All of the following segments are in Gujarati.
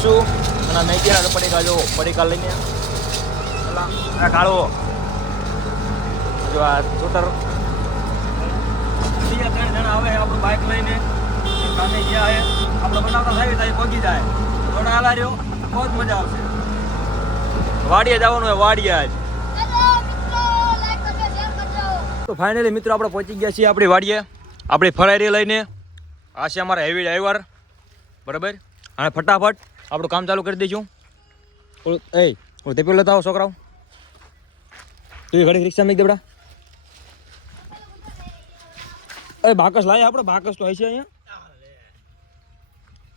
જઈશું અને મેગી પડીકા જો પડીકા લઈને આ કાળો જો આ સ્કૂટર બીજા 3 જણા આવે આપણું બાઇક લઈને કામે ગયા હે આપણે બનાવતા થાય તો પગી જાય થોડા હાલા રહ્યો બહુ જ મજા આવશે વાડીએ જવાનું હોય વાડીએ આજ તો ફાઇનલી મિત્રો આપણે પહોંચી ગયા છીએ આપણી વાડીએ આપણી ફરારી લઈને આ છે અમારા હેવી ડ્રાઈવર બરાબર અને ફટાફટ આપણું કામ ચાલુ કરી દઈશું એ તે પેલો લેતા આવો છોકરાઓ તું ઘડી રિક્ષા મેં દેવડા એ બાકસ લાય આપણે બાકસ તો હશે અહીંયા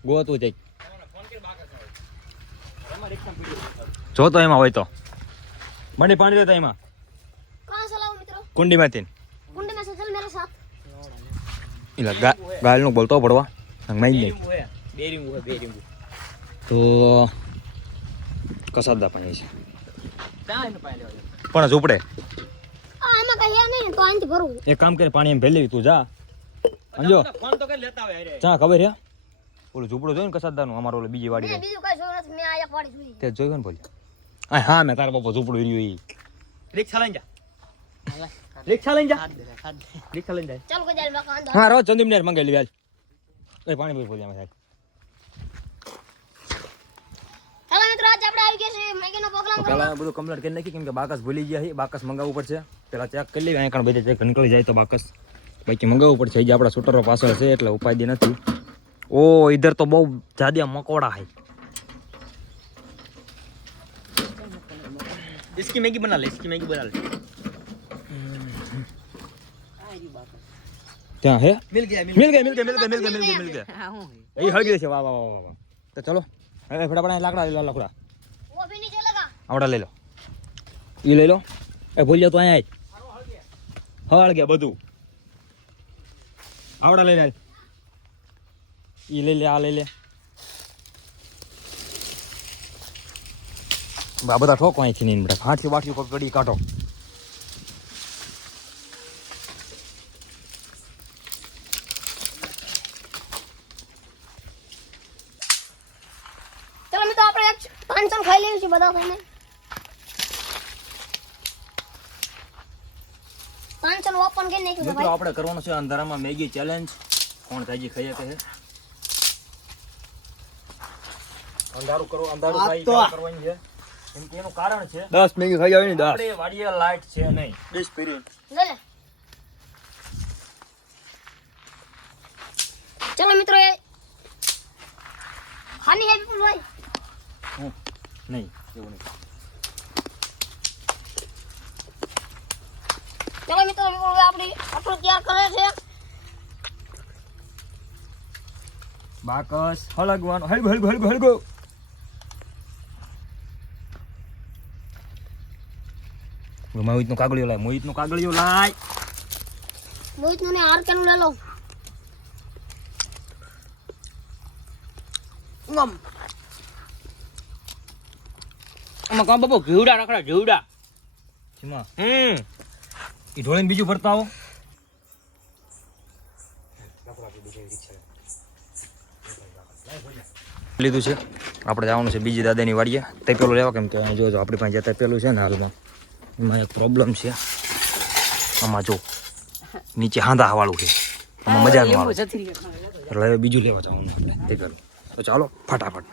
ગોતું જઈ જો તો એમાં હોય તો મને પાણી દેતા એમાં કુંડીમાંથી ગાયનું બોલતો પડવા તો કસાદા પણ છે પણ ઝૂપડે એક કામ કરે પાણી એમ ભેલી તું જા સમજો ચા ખબર છે ઓલું ઝૂપડું જોયું ને કસાદાનું અમારો ઓલું બીજી વાડી તે જોયું ને બોલ્યો હા મેં તારા બાપા ઝૂપડું રહ્યું રિક્ષા લઈને જા રિક્ષા લઈને જા રિક્ષા લઈને જા હા રોજ ચંદીમ ને મંગાવી હાલ એ પાણી પી બોલ્યા સાહેબ પેલા બધું કમ્પ્લીટ કરી નાખી કેમ કે બાકસ ભૂલી ગયા છે બાકસ મંગાવવું પડશે પેલા ચેક કરી લેવી અહીંયા બધે ચેક નીકળી જાય તો બાકસ બાકી મંગાવવું પડશે જે આપણા શૂટરો પાછળ છે એટલે ઉપાય નથી ઓ ઇધર તો બહુ જાદિયા મકોડા है इसकी मैगी बना ले क्या है मिल गया यही हट गए वाह वाह वाह वाह तो चलो अरे फटाफट लाकड़ा ले लो लकड़ा वो भी नहीं चलेगा आवड़ा ले लो ये ले लो ए भूल जाओ तो आया हड़ गया બધું आवड़ा ले ले ये ले ले आ ले ले બા બધા ઠોકો અહીંથી નહીં બેટા હાથથી બાઠી કડી કાઢો ચલો મિત્રો આપણે 500 ખાઈ લેવી છે બધા થઈને 500 ઓપન કરી નાખ્યું મિત્રો આપણે કરવાનું છે અંધારામાં મેગી ચેલેન્જ કોણ તાજી ખાઈએ કહે અંધારું કરો અંધારું ખાઈ કરવાની છે એમ કે એનું કારણ છે 10 મેગી ખાઈ આવે ને 10 આપણે વાડીએ લાઈટ છે નહીં 20 પીરિયડ લે લે ચલો મિત્રો એ હાની હે બિલકુલ ભાઈ નહીં એવું નહીં ચલો મિત્રો બિલકુલ આપણી આપણું તૈયાર કરે છે બાકસ હળગવાનો હળગો મોહિતનું કાગળિયો લાય મોહિતનું ને હાર કેનું લે લો આમાં કામ બાપો જીવડા રાખડા જીવડા સીમા ઈ ઢોળીને બીજું ભરતા આવો લીધું છે આપણે જવાનું છે બીજી દાદાની વાડીએ તે પેલું લેવા કેમ કે જો આપણી પાસે જતા પેલું છે ને હાલમાં એમાં એક પ્રોબ્લેમ છે આમાં જો નીચે હાંધા વાળું છે આમાં મજા ન આવે એટલે હવે બીજું લેવા જવાનું આપણે તે પેલું તો ચાલો ફટાફટ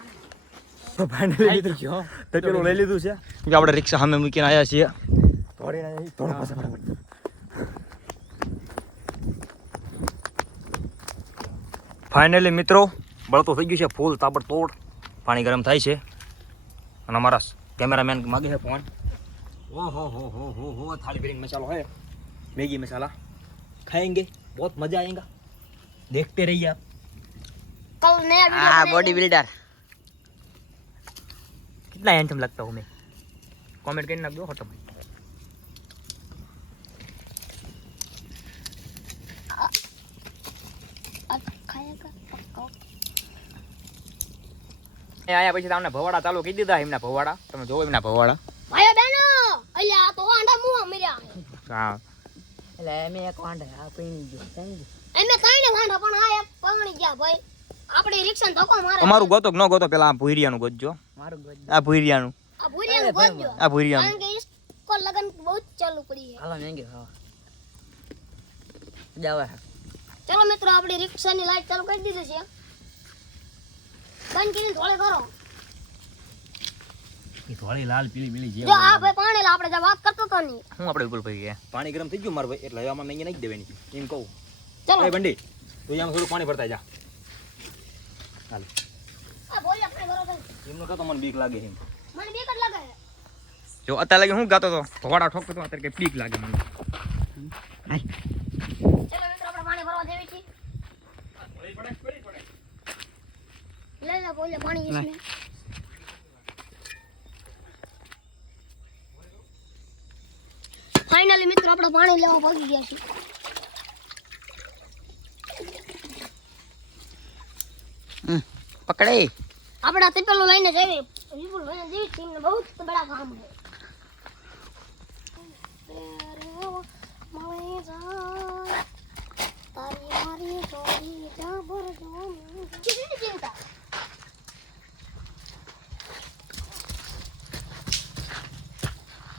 તો ફાઇનલી લીધું છે તે પેલું લઈ લીધું છે કે આપણે રિક્ષા સામે મૂકીને આવ્યા છીએ ફાઇનલી મિત્રો બળતો થઈ ગયું છે ફૂલ તાબડતોડ પાણી ગરમ થાય છે અને અમારા કેમેરામેન માગે છે ફોન ओहो हो थाली भरी मसाला है मैगी मसाला खाएंगे बहुत मजा आएगा देखते रहिए आप कल नया वीडियो बॉडी बिल्डर कितना हैंडसम लगता हूँ मैं कमेंट करके नाख दो फोटो में आया પછી તમને ભવાડા ચાલુ કરી દીધા એમના ભવાડા તમે જોવો એમના ભવાડા ભાઈઓ બહેનો અલ્યા તો વાંડા મુવા મર્યા હા એટલે મેં એક વાંડા આ પીણી ગયો સમજી એમે કાઈને વાંડા પણ આ એક પગણી ગયા ભાઈ આપણે રિક્ષા ધક્કો મારે અમારું ગોતો કે ન ગોતો પેલા આ ભૂરિયાનું ગોતજો. મારું ગોજ આ ભૂરિયાનું આ ભૂરિયાનું ગોતજો આ ભૂરિયાનું કારણ કે इसको लगन बहुत चालू पड़ी है હાલો મેંગી હા જાવ चलो मित्रों આપણી રિક્ષાની લાઈટ ચાલુ કરી દીધી છે બંધ કરીને થોડે કરો એ થોડી લાલ પીલી પીલી જે જો આ ભાઈ પાણી લા આપણે જે વાત કરતો તો નહીં હું આપણે ઉપર ભાઈ ગયા પાણી ગરમ થઈ ગયું માર ભાઈ એટલે હવે આમાં મેંગી નાખી દેવાની એમ કહું. ચલો એ બંડી તું આમાં થોડું પાણી ભરતા જા. હાલ આ બોલ આપણે કરો તો એમનો તો મને બીક લાગે એમ. મને બીક જ લાગે જો અત્યારે લાગે હું ગાતો તો ઘોડા ઠોકતો તો અત્યારે કે બીક લાગે મને. હાય ચલો મિત્રો આપણે પાણી ભરવા દેવી છે લે લે બોલ પાણી इसमें ફાઇનલી મિત્રો આપણે પાણી લેવા પહોંચી ગયા છીએ પકડે આપણે આ તપેલું લઈને જઈએ વિપુલ ભાઈને જઈએ છીએ બહુ બડા કામ છે તારી મારી જોડી જાબર જોમી કેટલી ચિંતા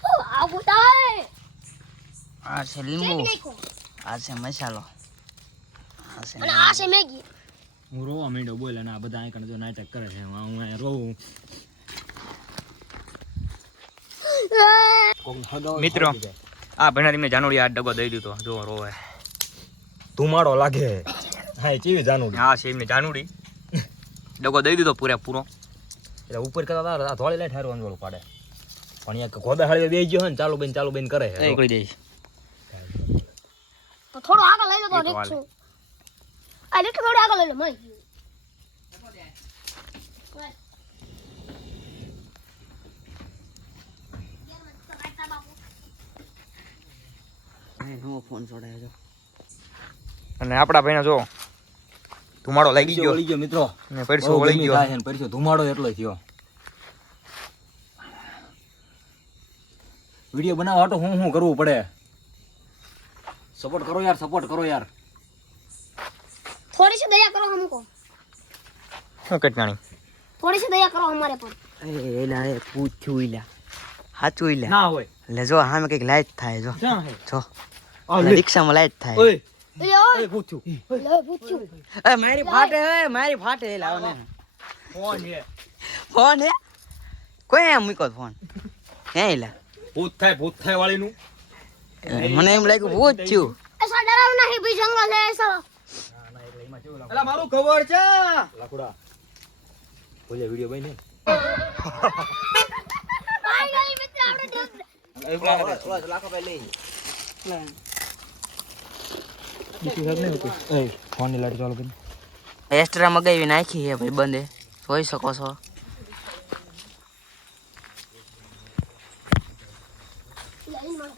ઓ આ બુટાય આ છે લીંબુ આ છે મસાલો આ છે અને આ છે મેગી હું રોવા માંડ્યો બોલ અને આ બધા અહીં જો નાટક કરે છે હું અહીં રોવું. મિત્રો આ ભણારી મેં જાનોડી આ ડગો દઈ દીધો જો રોવે ધુમાડો લાગે. હા ચીવી જાનું હા છે એમને જાનુડી ડગો દઈ દીધો પૂરેપૂરો. એટલે ઉપર કરતા હતા થોડી લાઈટ હારું અંજોળ પાડે પણ એક ખોદા હાળી બેસી ગયો ને ચાલુ બેન કરે છે. નીકળી જઈશ તો થોડો આગળ લઈ લો તો એ તો રીક્ષું આ રીક્ષું થોડું આગળ લઈ લો મય નો ફોન છોડાયો જો અને આપણા ભાઈને જો ધુમાડો લાગી ગયો વળી ગયો મિત્રો. ને પરસો બહુ વળી ગરમી ગયો. થાય છે ને પરસો ધુમાડો એટલો થયો. વિડિયો બનાવવા હાટો હું કરવું પડે. સપોર્ટ કરો યાર. थोड़ी सी दया करो हमको શું કટનાણી थोड़ी सी दया करो हमारे पर એ એલા એ પૂછ્યું ઇલા હાચું ઇલા ના હોય લે જો હામે કઈક લાઈટ થાય જો ક્યાં હે? જો આ લે. રિક્ષામાં લાઈટ થાય ઓય ले ओए એ પૂછ્યું ले पूछू એ મારી ફાટે લાવો ને કોણ છે? ફોન હે કોઈ એમ મૂકો ફોન હે ઇલા ભૂત થાય વાળીનું. મને એમ લાગ્યું પૂછ્યું ऐसा डरावना ही भी जंगल है ऐसा અલા મારું ખબર છે લાકડા બોલે વિડિયો બની फाइनली मित्र આપણે લાખો પે લઈ ફોન ની લાઈટ ચાલુ કરી. એક્સ્ટ્રા મગાવી નાખી હે ભાઈ બંદે જોઈ શકો છો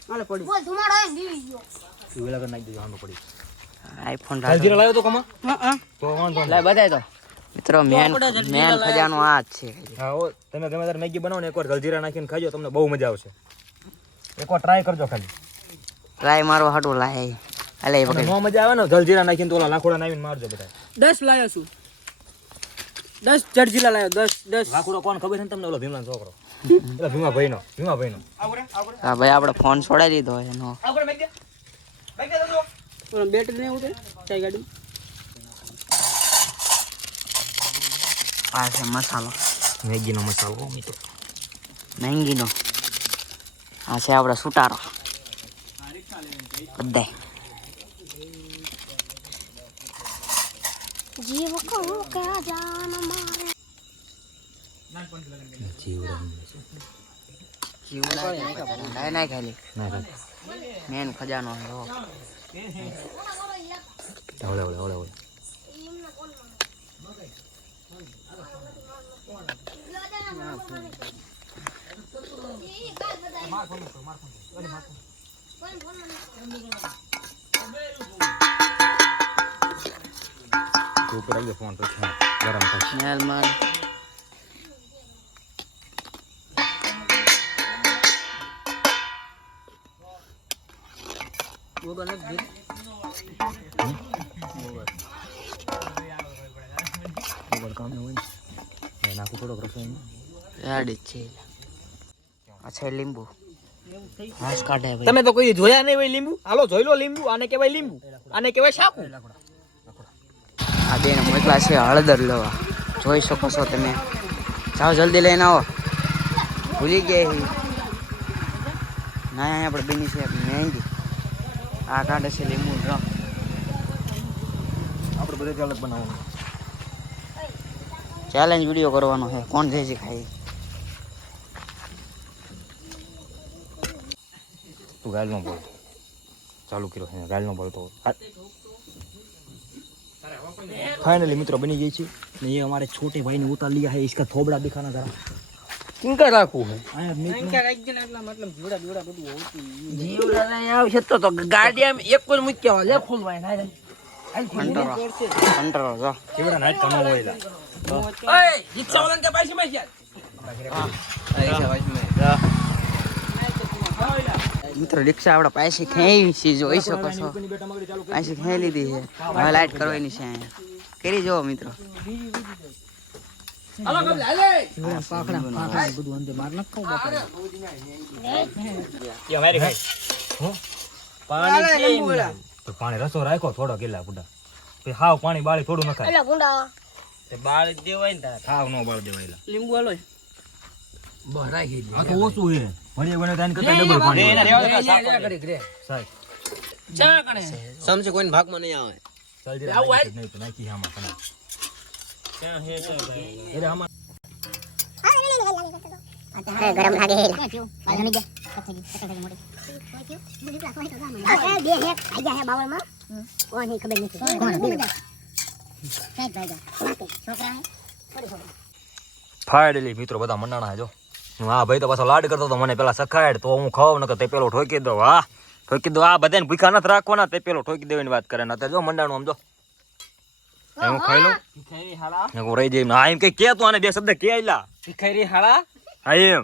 हाले पड़ी वो धुमाड़ो है बीवी गयो વેલા કરી નાખી દેજો આંધો પડી. આઈફોન જલજીરા લાવ્યો તો કમા તો વાંધો લે બતાય તો મિત્રો મેન ખજાનો આ જ છે હા ઓ તમે ગમે ત્યારે મેગી બનાવો ને એકવાર જલજીરા નાખીને ખાજો તમને બહુ મજા આવશે. એકવાર ટ્રાય કરજો ખાલી. ટ્રાય મારો હાટું લાય અલે એ અને વખત નો મજા આવે ને જલજીરા નાખીને તો ઓલા લાખોડા નાવીને મારજો બધા. 10 લાયો છું 10 જડજીલા લાયો 10 લાખોડો કોણ ખબર છે ને તમને? ઓલો ભીમલાનો છોકરો. એટલે ભીમાભાઈનો. હા ભાઈ આપણે ફોન છોડાઈ દીધો એનો ઓલા બેટરી ને ઉતરે ચાઈ ગાડી આ છે મસાલો મેગીનો મસાલો મિત્રો. મેંગીનો આ છે આપણે સુટારો બધાય जीव को क्या जान मारे જીવડા ના ખાલી મેન ખજાનો જો ઓલે. ઉપર આવી ગયો ફોન પછી ગરમ થાય. સ્મેલ માર વગર નથી કામે હોય ને નાખું થોડોક રસોઈમાં. રેડી છે આ છે લીંબુ હાસ કાઢે ભાઈ તમે તો કોઈ જોયા નહીં હોય લીંબુ. હાલો જોઈ લો લીંબુ. આને કહેવાય લીંબુ, આને કહેવાય શાકુ. આ બેન મોકલા છે હળદર લેવા, જોઈ શકો છો તમે. જાઓ જલ્દી લઈને આવો. ભૂલી ગયા હી ના આપણે બેની છે મહેંદી. આ કાઢે છે લીંબુ ડ્રમ. આપણે બધે અલગ બનાવવાનું. ચેલેન્જ વિડીયો કરવાનો છે, કોણ જે છે ખાઈ. તું ગાલ નો બોલ, ચાલુ કર્યો છે ગાલ નો બોલતો. फाइनली मित्रों बनी गई थी ने ये हमारे छोटे भाई ने उतार लिया है. इसका थोबड़ा दिखाना जरा. કિંકા રાખવું है आया मीट में જીવડા નહીં આવશે તો ગાડી આમ એક કોઈ મૂકી આવા લે ખોલવાય ના રે. કંટ્રોલ જો चिवड़ा नाइट कमा होएला. ઓય રિક્ષા વાળાને કે પૈસા માં યાર. મિત્રો રિક્ષા આપણે પાછી ખેંચી છે, જોઈ શકો છો. પાછી ખેંચી લીધી છે. હવે લાઈટ કરવાની છે અહીંયા. કરી જોવો મિત્રો. હાલો કબલે હાલે. બધું અંદર માર નખો બાપા. ये हमारे भाई હાલે લીંબુ વાળા. तो पानी रसो राखो थोड़ो केला बुडा पे हाव पानी बाળી થોડું નખાય. અલા ગુંડા તે બાળ દેવાય ને તાર. હાવ નો બાળ દેવાયલા. લીંબુ હાલો બહરાઈ ગઈ. આ તો ઓછું હે ભણી ગણે તાન કરતા ડબલ પાણી. સાહેબ ચા કણે સમજે કોઈને ભાગમાં નહીં આવે. ચાલ જરા નહીં તો નાખી આમાં કણા. અરે આમાં ગરમ લાગે બાલ નમી ગયા કથે મોટી બે હેક આયા હે બાવળમાં કોણ હે ખબર નથી કોણ સાઈડ ભાઈ છોકરા ફાઇનલી મિત્રો બધા મંડાણા જો. હા ભાઈ તો પાછો લાડ કરતો તો મને પેલા સખાડ તો હું ખાવ નકર તે પેલો ઠોકી દો. હા ઠોકી દો. આ બધાને ભૂખા નથી રાખવાના, તે પેલો ઠોકી દેવાની વાત કરે ને. અત્યારે જો મંડાણું આમ જો હું ખાઈ લઉં ભિખારી હાલા ને હું રહી જઈ. હા એમ કે તું આને બે શબ્દ કે આયલા. ભિખારી હાલા હા એમ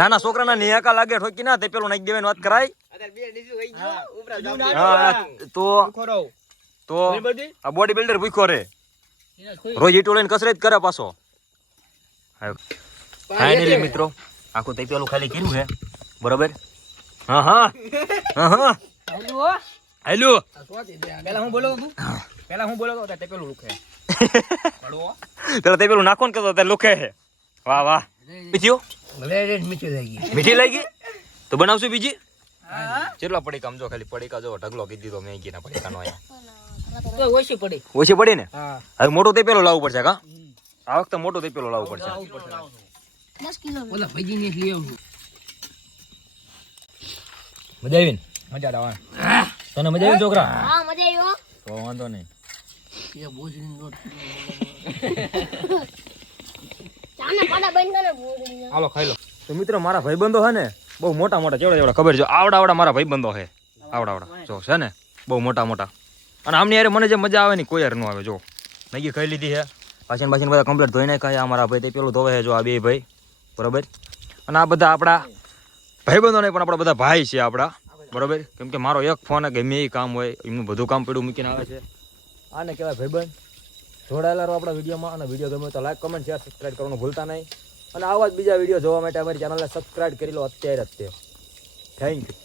નાના છોકરાના નિયાકા લાગે ઠોકી ના તે પેલો નાખી દેવાની વાત કરાય. હા તો આ બોડી બિલ્ડર ભૂખ્યો રે, રોજ ઈટો લઈને કસરત કરે પાછો. ફાઇનલી મિત્રો આખું તે પેલું ખાલી કર્યું છે બરોબર. હા હા હા હા હેલો પેલા હું બોલો તું પેલા હું બોલો તો તે પેલું લુખે પેલા તે પેલું નાખો ને કે લુખે છે. વાહ વાહ બીજી રેડ મીઠી લાગી. મીઠી લાગી તો બનાવશું બીજી. કેટલા પડીકા સમજો ખાલી પડીકા જો ઢગલો કીધી તો મેં કીધા પડીકાનો અહીંયા તો ઓછી પડી. ઓછી પડી ને. હા હવે મોટો તે પેલો લાવવું પડશે કા આ વખતે મોટો તે પેલો લાવવું પડશે. 10 કિલો ઓલા ભાજી ને લઈ આવું. મજા આવી ને મજા આવે તને મજા આવી છોકરા. હા મજા આવ્યો તો વાંધો નહીં. એ બોજડી નો ચાના પાડા બંધ કરે બોડી હાલો ખાઈ લો. તો મિત્રો મારા ભાઈબંધો છે ને બહુ મોટા મોટા ચેવડા ચેવડા ખબર છે આવડા આવડા મારા ભાઈબંધો છે આવડા જો છે ને બહુ મોટા મોટા. અને આમની યાર મને જે મજા આવે ને કોઈ યાર ન આવે. જો મેગી ખાઈ લીધી છે પાછળ પાછળ બધા કમ્પ્લીટ ધોઈ નાખ્યા. અમારા ભાઈ તે પેલું ધોવે છે જો આ બે ભાઈ બરોબર. અને આ બધા આપણા ભાઈબંધો નહીં પણ આપણા બધા ભાઈ છે આપણા બરોબર. કેમ કે મારો એક ફોન ગમે એ કામ હોય એમનું બધું કામ પડ્યું મૂકીને આવે છે. આને કહેવાય ભાઈબંધ. જોડાયેલા રહો આપણા વિડીયોમાં અને વિડીયો ગમે તો લાઈક કમેન્ટ શેર સબસ્ક્રાઈબ કરવાનું ભૂલતા નહીં. અને આવા જ બીજા વિડીયો જોવા માટે અમારી ચેનલને સબસ્ક્રાઈબ કરી લો અત્યારે જ તે. Thank you.